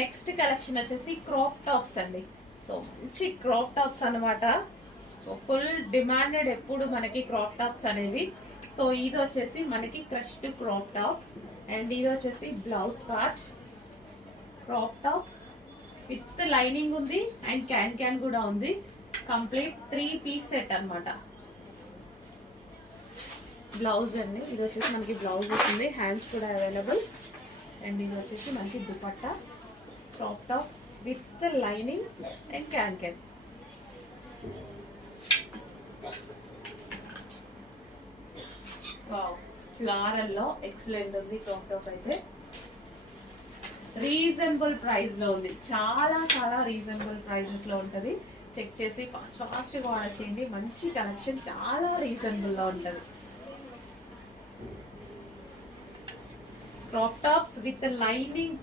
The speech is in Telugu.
నెక్స్ట్ కలెక్షన్ వచ్చేసి క్రాప్ టాప్స్ అండి. సో మంచి క్రాప్ టాప్స్ అనమాట. సో ఫుల్ డిమాండెడ్ ఎప్పుడు మనకి క్రాప్ టాప్స్ అనేవి. సో ఇది వచ్చేసి మనకి క్రష్డ్ క్రాప్ టాప్ అండ్ ఇది వచ్చేసి blouse part. Crop top with lining ఉంది అండ్ క్యాన్ కూడా ఉంది. కంప్లీట్ 3 పీస్ సెట్ అనమాట. బ్లౌజ్ అండి, ఇది వచ్చేసి మనకి బ్లౌజ్ వస్తుంది, హ్యాండ్స్ కూడా అవైలబుల్. అండ్ ఇది వచ్చేసి మనకి dupatta. Crop top with lining and can. Wow, floral లో ఎక్సలెంట్ ఉంది క్రాప్ టాప్ అయితే. రీజనబుల్ ప్రైస్ లో ఉంది, చాలా చాలా రీజనబుల్ ప్రైజెస్ లో ఉంటది. చెక్ చేసి ఫాస్ట్ గా ఆర్డర్ చేయండి. మంచి కలెక్షన్, చాలా రీజనబుల్ లో ఉంటది. Crop tops with lining